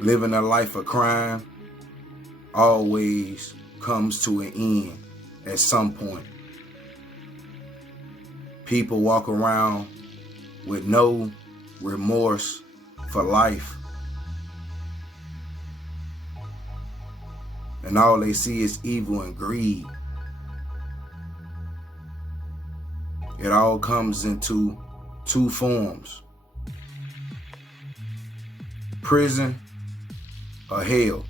Living a life of crime always comes to an end at some point. People walk around with no remorse for life, and all they see is evil and greed. It all comes into two forms: prison or hell.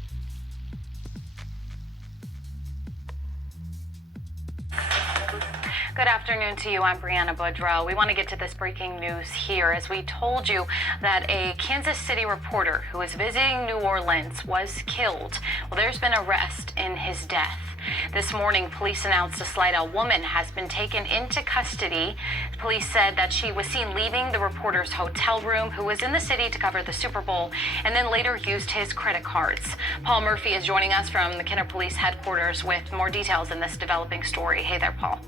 Good afternoon to you. I'm Brianna Boudreau. We want to get to this breaking news here as we told you that a Kansas City reporter who was visiting New Orleans was killed. Well, there's been arrest in his death. This morning, police announced a Slidell woman has been taken into custody. Police said that she was seen leaving the reporter's hotel room, who was in the city to cover the Super Bowl, and then later used his credit cards. Paul Murphy is joining us from the Kenner Police headquarters with more details in this developing story. Hey there, Paul.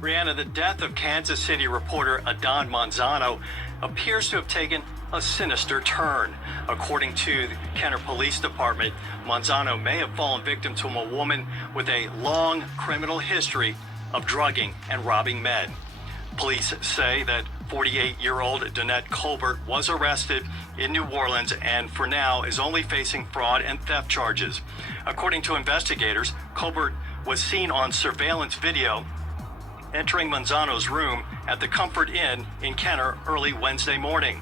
Brianna, the death of Kansas City reporter Adan Manzana appears to have taken a sinister turn. According to the Kenner Police Department, Manzana may have fallen victim to a woman with a long criminal history of drugging and robbing men. Police say that 48-year-old Danette Colbert was arrested in New Orleans and for now is only facing fraud and theft charges. According to investigators, Colbert was seen on surveillance video entering Manzano's room at the Comfort Inn in Kenner early Wednesday morning.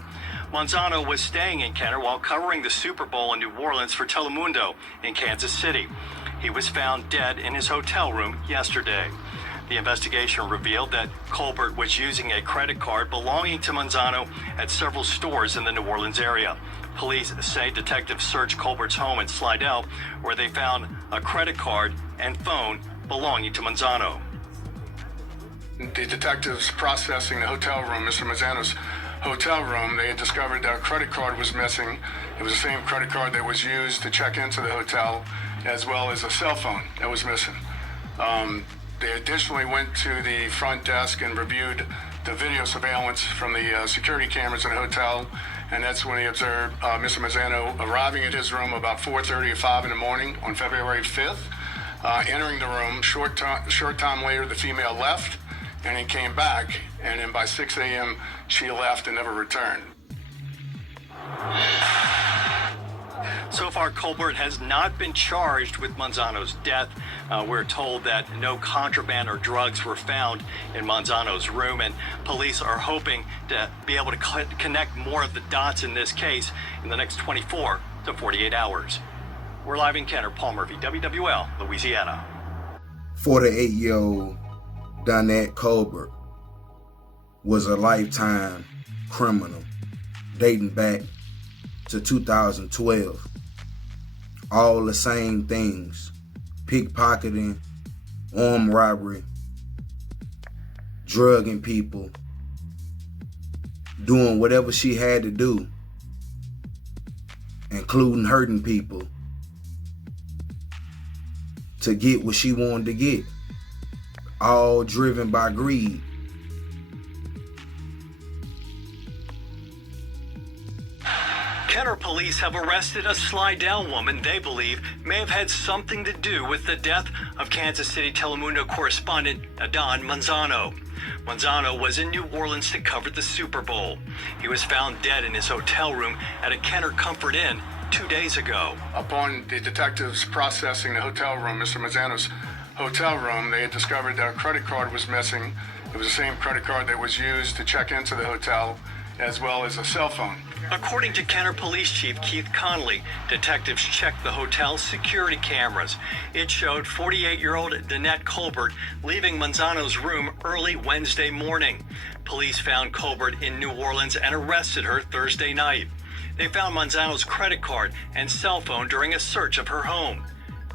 Manzano was staying in Kenner while covering the Super Bowl in New Orleans for Telemundo in Kansas City. He was found dead in his hotel room yesterday. The investigation revealed that Colbert was using a credit card belonging to Manzano at several stores in the New Orleans area. Police say detectives searched Colbert's home in Slidell, where they found a credit card and phone belonging to Manzano. The detectives processing the hotel room, Mr. Manzano's hotel room, they had discovered that a credit card was missing. It was the same credit card that was used to check into the hotel, as well as a cell phone that was missing. They additionally went to the front desk and reviewed the video surveillance from the security cameras in the hotel, and that's when they observed Mr. Manzano arriving at his room about 4:30 or 5 in the morning on February 5th. Entering the room, short time later, the female left, and then came back, and then by 6 a.m., she left and never returned. So far, Colbert has not been charged with Manzano's death. We're told that no contraband or drugs were found in Manzano's room, and police are hoping to be able to connect more of the dots in this case in the next 24 to 48 hours. We're live in Kenner. Paul Murphy, WWL, Louisiana. 48-year-old Danette Colbert was a lifetime criminal dating back to 2012. All the same things: pickpocketing, armed robbery, drugging people, doing whatever she had to do, including hurting people, to get what she wanted to get, all driven by greed. Kenner police have arrested a Slidell woman they believe may have had something to do with the death of Kansas City Telemundo correspondent Adan Manzana. Manzana was in New Orleans to cover the Super Bowl. He was found dead in his hotel room at a Kenner Comfort Inn 2 days ago. Upon the detectives processing the hotel room, Mr. Manzano's hotel room, they had discovered that a credit card was missing. It was the same credit card that was used to check into the hotel, as well as a cell phone. According to Kenner Police Chief Keith Conley, detectives checked the hotel's security cameras. It showed 48-year-old Danette Colbert leaving Manzano's room early Wednesday morning. Police found Colbert in New Orleans and arrested her Thursday night. They found Manzano's credit card and cell phone during a search of her home.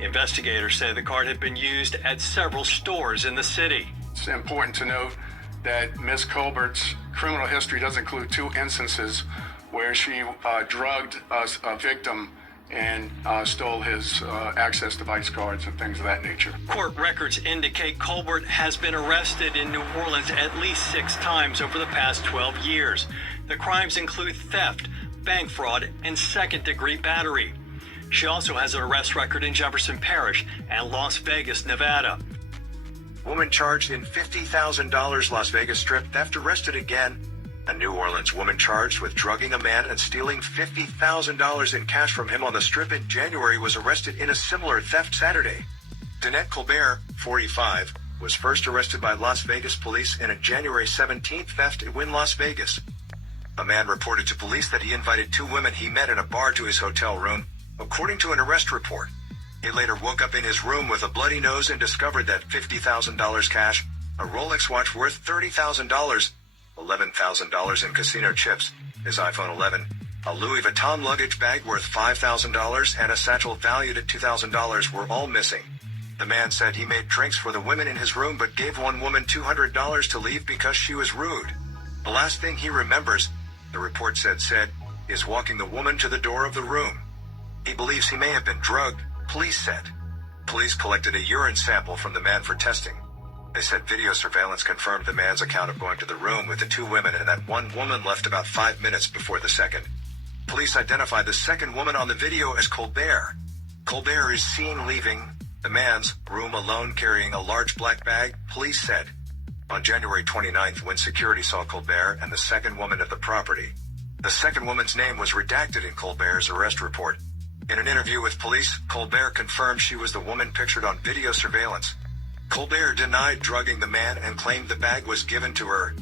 Investigators say the card had been used at several stores in the city. It's important to note that Ms. Colbert's criminal history does include 2 instances where she drugged a victim and stole his access device cards and things of that nature. Court records indicate Colbert has been arrested in New Orleans at least 6 times over the past 12 years. The crimes include theft, bank fraud, and second-degree battery. She also has an arrest record in Jefferson Parish and Las Vegas, Nevada. Woman charged in $50,000 Las Vegas Strip theft arrested again. A New Orleans woman charged with drugging a man and stealing $50,000 in cash from him on the Strip in January was arrested in a similar theft Saturday. Danette Colbert, 45, was first arrested by Las Vegas police in a January 17th theft in Las Vegas. A man reported to police that he invited two women he met in a bar to his hotel room, according to an arrest report. He later woke up in his room with a bloody nose and discovered that $50,000 cash, a Rolex watch worth $30,000, $11,000 in casino chips, his iPhone 11, a Louis Vuitton luggage bag worth $5,000, and a satchel valued at $2,000 were all missing. The man said he made drinks for the women in his room but gave one woman $200 to leave because she was rude. The last thing he remembers, the report said, is walking the woman to the door of the room. He believes he may have been drugged, police said. Police collected a urine sample from the man for testing. They said video surveillance confirmed the man's account of going to the room with the two women and that one woman left about 5 minutes before the second. Police identified the second woman on the video as Colbert. Colbert is seen leaving the man's room alone carrying a large black bag, police said. On January 29th, when security saw Colbert and the second woman at the property, the second woman's name was redacted in Colbert's arrest report. In an interview with police, Colbert confirmed she was the woman pictured on video surveillance. Colbert denied drugging the man and claimed the bag was given to her.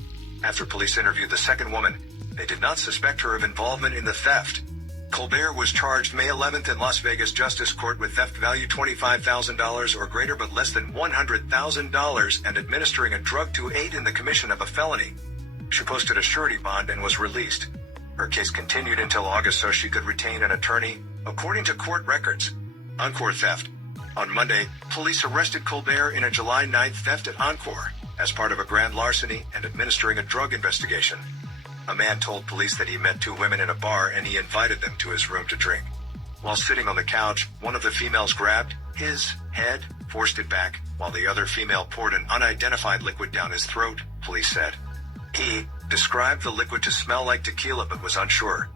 After police interviewed the second woman, they did not suspect her of involvement in the theft. Colbert was charged May 11th in Las Vegas Justice Court with theft value $25,000 or greater but less than $100,000 and administering a drug to aid in the commission of a felony. She posted a surety bond and was released. Her case continued until August so she could retain an attorney, according to court records. Encore theft. On Monday, police arrested Colbert in a July 9th theft at Encore as part of a grand larceny and administering a drug investigation. A man told police that he met two women in a bar and he invited them to his room to drink. While sitting on the couch, one of the females grabbed his head, forced it back, while the other female poured an unidentified liquid down his throat, police said. He described the liquid to smell like tequila but was unsure.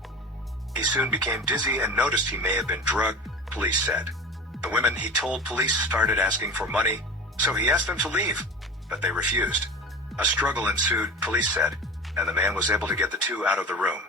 He soon became dizzy and noticed he may have been drugged, police said. The women, he told police, started asking for money, so he asked them to leave, but they refused. A struggle ensued, police said, and the man was able to get the two out of the room.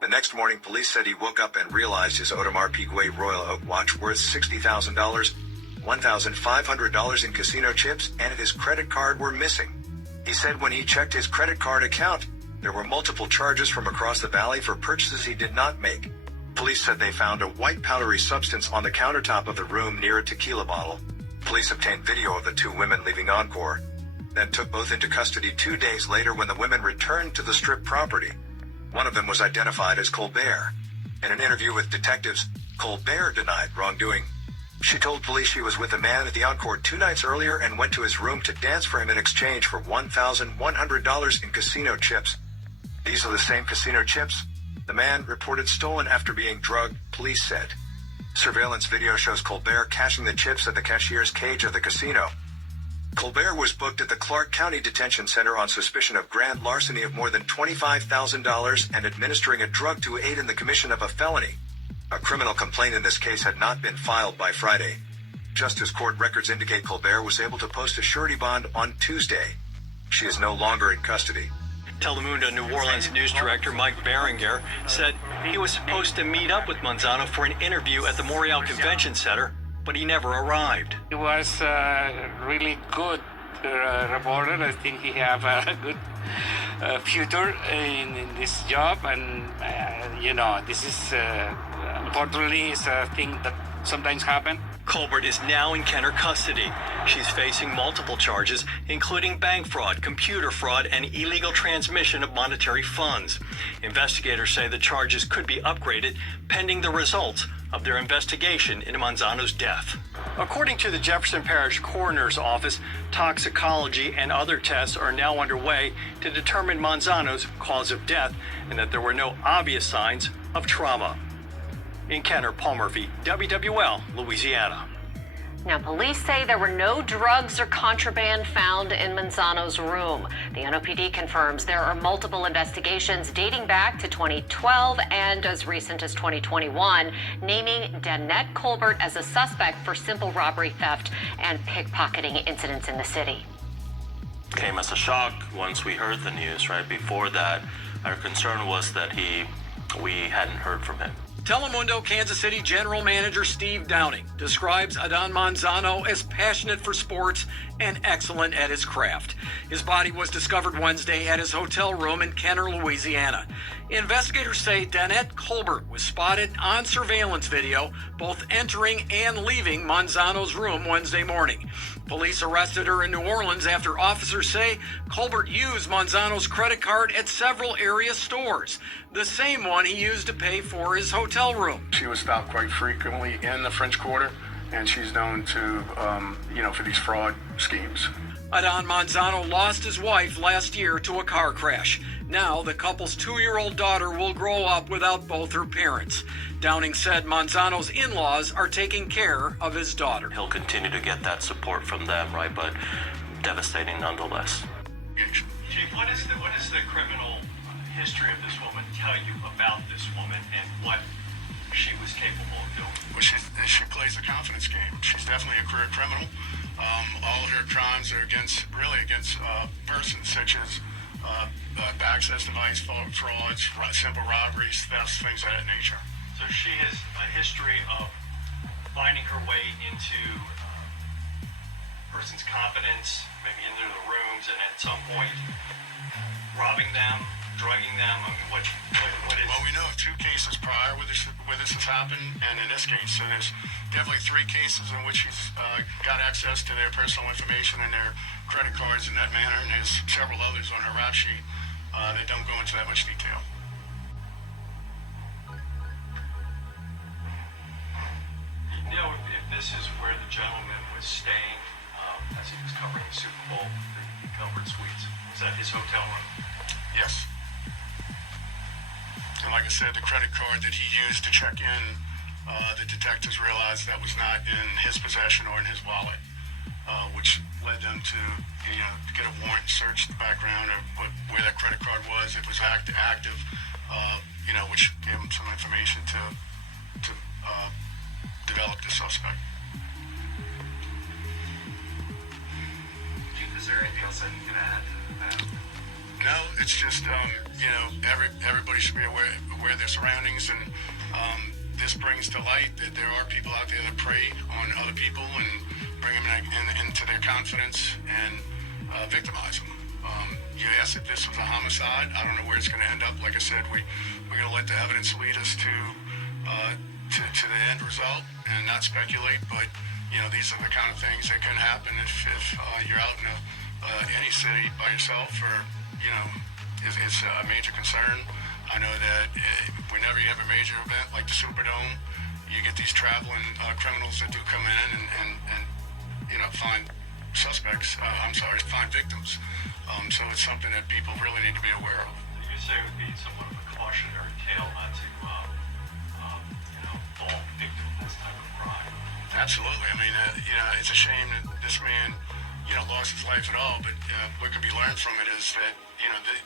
The next morning, police said he woke up and realized his Audemars Piguet Royal Oak watch worth $60,000, $1,500 in casino chips, and his credit card were missing. He said when he checked his credit card account, there were multiple charges from across the valley for purchases he did not make. Police said they found a white powdery substance on the countertop of the room near a tequila bottle. Police obtained video of the two women leaving Encore, then took both into custody 2 days later when the women returned to the Strip property. One of them was identified as Colbert. In an interview with detectives, Colbert denied wrongdoing. She told police she was with a man at the Encore 2 nights earlier and went to his room to dance for him in exchange for $1,100 in casino chips. These are the same casino chips the man reported stolen after being drugged, police said. Surveillance video shows Colbert cashing the chips at the cashier's cage of the casino. Colbert was booked at the Clark County Detention Center on suspicion of grand larceny of more than $25,000 and administering a drug to aid in the commission of a felony. A criminal complaint in this case had not been filed by Friday. Justice Court records indicate Colbert was able to post a surety bond on Tuesday. She is no longer in custody. Telemundo New Orleans news director Mike Berenguer said he was supposed to meet up with Manzano for an interview at the Montreal Convention Center, but he never arrived. He was a really good reporter. I think he have a good future in this job, and this is unfortunately is a thing that sometimes happen. Colbert is now in Kenner custody. She's facing multiple charges, including bank fraud, computer fraud, and illegal transmission of monetary funds. Investigators say the charges could be upgraded pending the results of their investigation into Manzano's death. According to the Jefferson Parish Coroner's Office, toxicology and other tests are now underway to determine Manzano's cause of death and that there were no obvious signs of trauma. In Kenner, Paul Murphy, WWL, Louisiana. Now, police say there were no drugs or contraband found in Manzano's room. The NOPD confirms there are multiple investigations dating back to 2012 and as recent as 2021, naming Danette Colbert as a suspect for simple robbery, theft, and pickpocketing incidents in the city. Came as a shock once we heard the news, right? Before that, our concern was that we hadn't heard from him. Telemundo Kansas City General Manager Steve Downing describes Adan Manzano as passionate for sports and excellent at his craft. His body was discovered Wednesday at his hotel room in Kenner, Louisiana. Investigators say Danette Colbert was spotted on surveillance video both entering and leaving Manzano's room Wednesday morning. Police arrested her in New Orleans after officers say Colbert used Manzano's credit card at several area stores, the same one he used to pay for his hotel room. She was stopped quite frequently in the French Quarter, and she's known to, for these fraud schemes. Adan Manzano lost his wife last year to a car crash. Now the couple's 2-year-old daughter will grow up without both her parents. Downing said Manzano's in-laws are taking care of his daughter. He'll continue to get that support from them, right? But devastating nonetheless. Chief, what is the criminal history of this woman tell you about this woman and what she was capable of doing? Well, she plays a confidence game. She's definitely a career criminal. All her crimes are against persons such as access device frauds, simple robberies, thefts, things of that nature. So she has a history of finding her way into person's confidence, maybe into the rooms, and at some point robbing them, drugging them. I mean, what is? Well, we know of 2 cases prior where this has happened, and in this case, so there's definitely 3 cases in which she's got access to their personal information and their credit cards in that manner, and there's several others on her rap sheet that don't go into that much detail. You know, if this is where the gentleman was staying as he was covering the Super Bowl in Gilbert Suites, was that his hotel room? Yes. And like I said, the credit card that he used to check in, the detectives realized that was not in his possession or in his wallet, which led them to, get a warrant, search the background of where that credit card was. It was active, which gave them some information to develop the suspect. Is there anything else I can add? No, it's just, everybody should be aware of their surroundings, and this brings to light that there are people out there that prey on other people and bring them into their confidence and victimize them. You asked if this was a homicide. I don't know where it's going to end up. Like I said, we're going to let the evidence lead us to the end result and not speculate, but these are the kind of things that can happen if you're out in any city by yourself, or it's a major concern. I know that whenever you have a major event like the Superdome, you get these traveling criminals that do come in and find find victims. So it's something that people really need to be aware of. You say it would be somewhat of a cautionary tale not to fall victim to this type of crime. Absolutely. I mean, it's a shame that this man, lost his life at all. But what can be learned from it is that,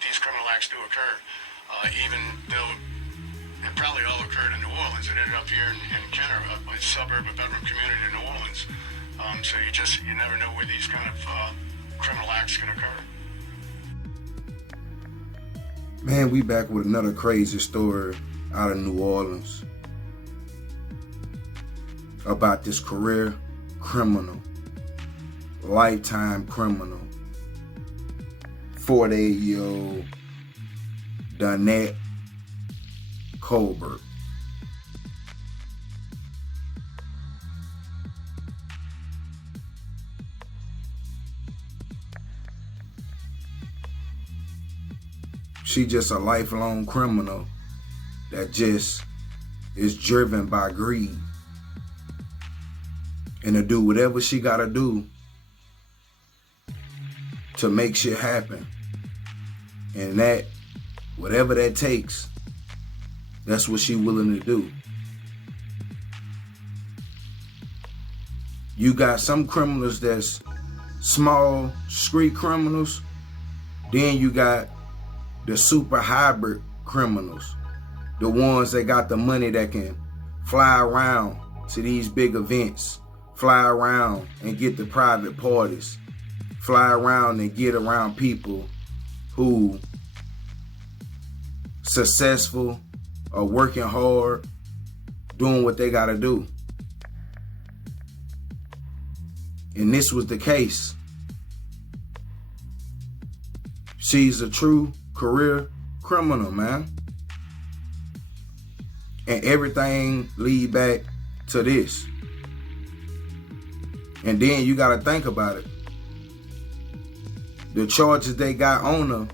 these criminal acts do occur. Even though it probably all occurred in New Orleans, it ended up here in Kenner, a suburb, a bedroom community in New Orleans. So you never know where these kind of criminal acts can occur. Man, we back with another crazy story out of New Orleans about this career criminal, lifetime criminal, 48-year-old Danette Colbert. She just a lifelong criminal that just is driven by greed and to do whatever she gotta do to make shit happen. And that, whatever that takes, that's what she willing to do. You got some criminals that's small street criminals. Then you got the super hybrid criminals, the ones that got the money that can fly around to these big events, fly around and get the private parties, fly around and get around people who successful or working hard, doing what they gotta do. And this was the case. She's a true career criminal, man. And everything lead back to this. And then you gotta think about it. The charges they got on her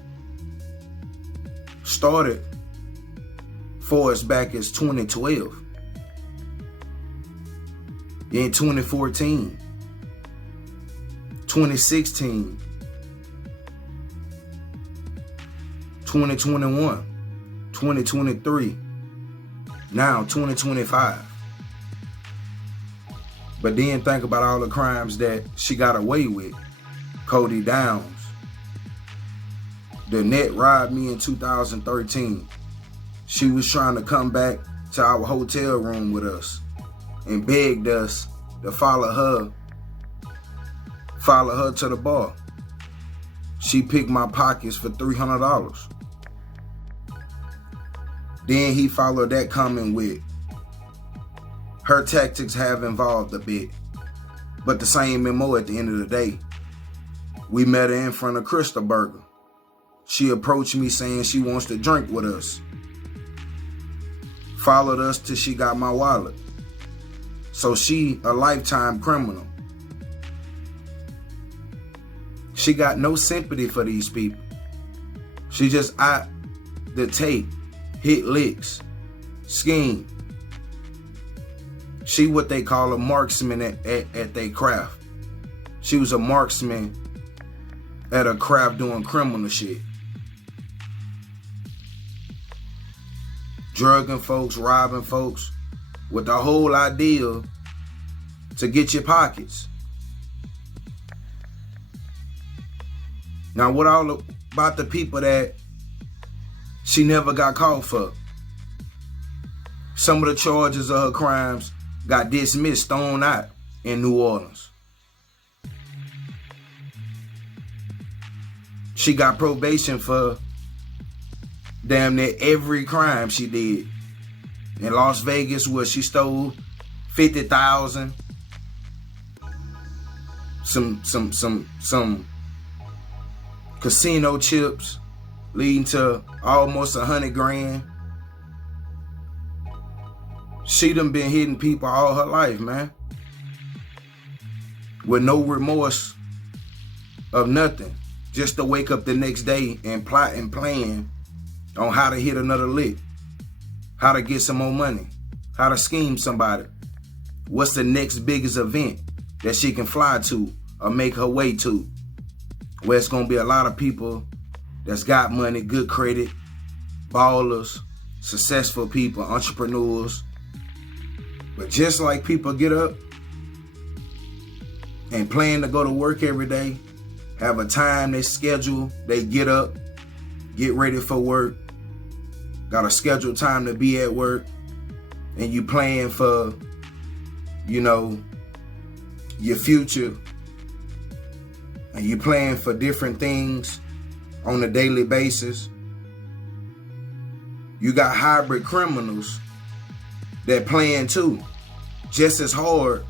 started for us back as 2012. In 2014, 2016, 2021, 2023, now 2025. But then think about all the crimes that she got away with. Cody Downs. Danette robbed me in 2013. She was trying to come back to our hotel room with us and begged us to follow her to the bar. She picked my pockets for $300. Then he followed that comment with, her tactics have evolved a bit, but the same MO at the end of the day. We met her in front of Crystal Burger. She approached me saying she wants to drink with us. Followed us till she got my wallet. So she a lifetime criminal. She got no sympathy for these people. She just out the tape, hit licks, scheme. She what they call a marksman at their craft. She was a marksman at a craft doing criminal shit. Drugging folks, robbing folks, with the whole idea to get your pockets. Now, what all about the people that she never got caught for? Some of the charges of her crimes got dismissed, thrown out in New Orleans. She got probation for damn near every crime she did. In Las Vegas, where she stole $50,000, some casino chips, leading to almost $100,000. She done been hitting people all her life, man, with no remorse of nothing, just to wake up the next day and plot and plan on how to hit another lick, how to get some more money, how to scheme somebody. What's the next biggest event that she can fly to or make her way to, where it's gonna be a lot of people that's got money, good credit, ballers, successful people, entrepreneurs. But just like people get up and plan to go to work every day, have a time they schedule, they get up, get ready for work, got a scheduled time to be at work, and you plan for, you know, your future, and you plan for different things on a daily basis. You got hybrid criminals that plan too, just as hard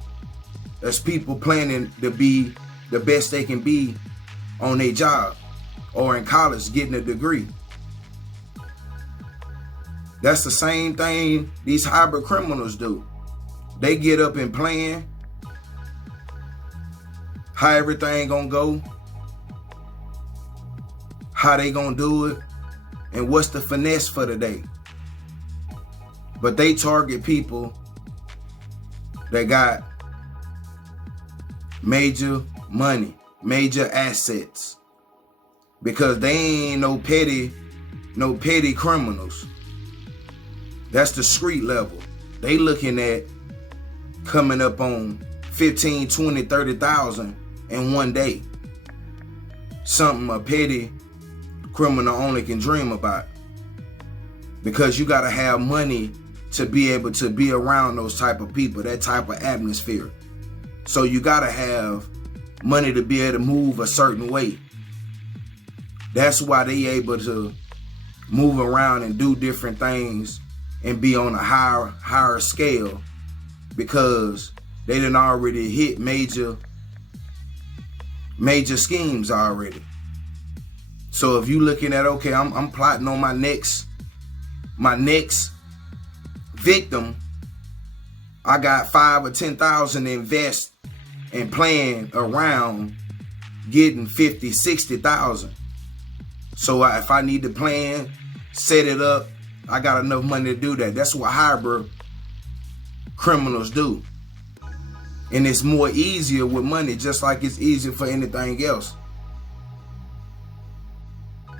as people planning to be the best they can be on their job or in college getting a degree. That's the same thing these hybrid criminals do. They get up and plan how everything gonna go, how they gonna do it, and what's the finesse for the day. But they target people that got major money, major assets, because they ain't no petty criminals. That's the street level. They looking at coming up on 15, 20, 30,000 in one day. Something a petty criminal only can dream about. Because you gotta have money to be able to be around those type of people, that type of atmosphere. So you gotta have money to be able to move a certain way. That's why they able to move around and do different things and be on a higher scale, because they done already hit major schemes already. So if you looking at, okay, I'm plotting on my next victim, I got 5 or 10,000 to invest and plan around getting 50, 60,000. So if I need to plan, set it up, I got enough money to do that. That's what hybrid criminals do. And it's more easier with money, just like it's easier for anything else.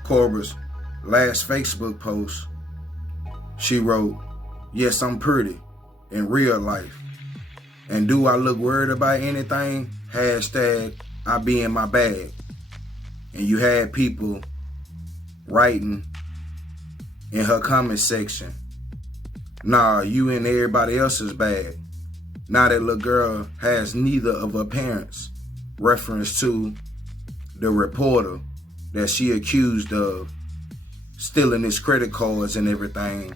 Colbert's last Facebook post, she wrote, "Yes, I'm pretty in real life. And do I look worried about anything? Hashtag I be in my bag." And you had people writing in her comment section, "Nah, you in everybody else's bag. Now that little girl has neither of her parents," reference to the reporter that she accused of stealing his credit cards and everything.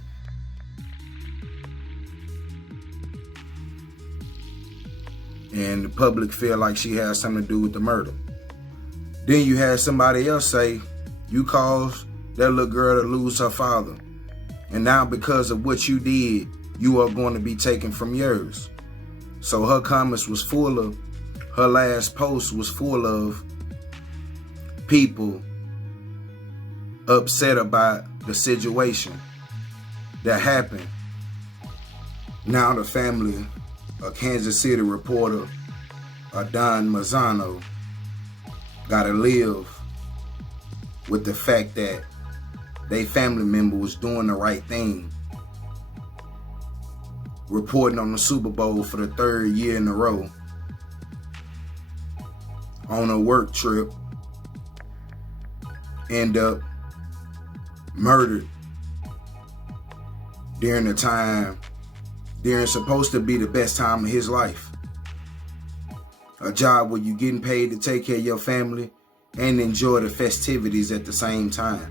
And the public feel like she has something to do with the murder. Then you had somebody else say, "You caused that little girl to lose her father. And now because of what you did, you are going to be taken from yours." So her comments was full of, her last post was full of people upset about the situation that happened. Now the family of Kansas City reporter Adan Manzana gotta live with the fact that they family member was doing the right thing, reporting on the Super Bowl for the 3rd year in a row, on a work trip, end up murdered during supposed to be the best time of his life. A job where you're getting paid to take care of your family and enjoy the festivities at the same time.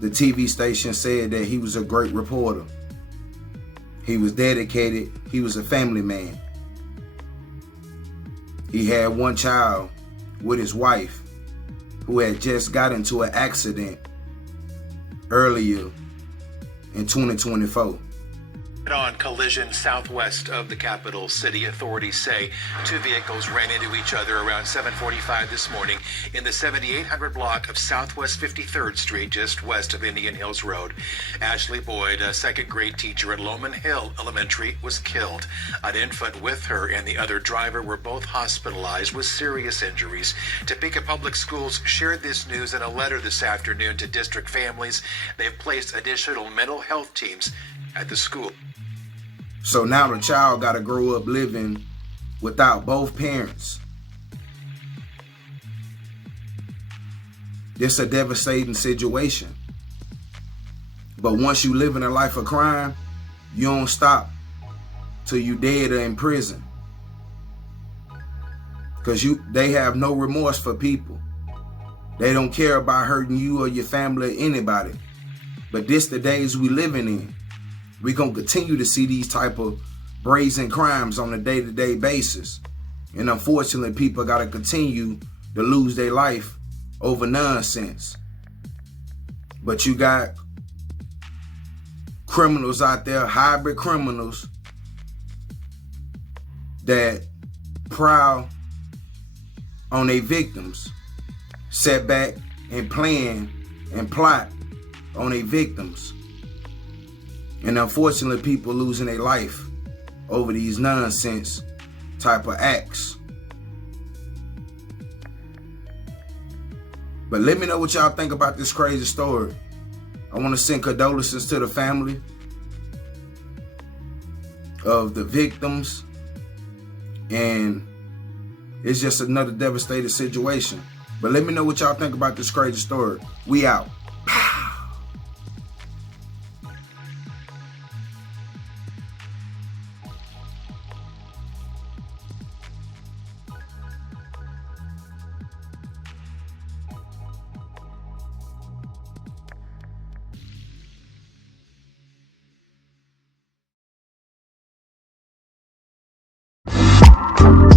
The TV station said that he was a great reporter. He was dedicated. He was a family man. He had one child with his wife who had just got into an accident earlier in 2024. On collision southwest of the capital city, authorities say 2 vehicles ran into each other around 7:45 this morning in the 7800 block of Southwest 53rd Street, just west of Indian Hills Road. Ashley Boyd, a second-grade teacher at Lowman Hill Elementary, was killed. An infant with her and the other driver were both hospitalized with serious injuries. Topeka Public Schools shared this news in a letter this afternoon to district families. They've placed additional mental health teams at the school. So now the child got to grow up living without both parents. This is a devastating situation. But once you live in a life of crime, you don't stop till you dead or in prison. Because they have no remorse for people. They don't care about hurting you or your family or anybody. But this the days we living in. We're going to continue to see these type of brazen crimes on a day-to-day basis. And unfortunately, people got to continue to lose their life over nonsense. But you got criminals out there, hybrid criminals, that prowl on their victims, set back and plan and plot on their victims. And unfortunately, people losing their life over these nonsense type of acts. But let me know what y'all think about this crazy story. I want to send condolences to the family. of the victims, and it's just another devastating situation. But let me know what y'all think about this crazy story. We out. Wow.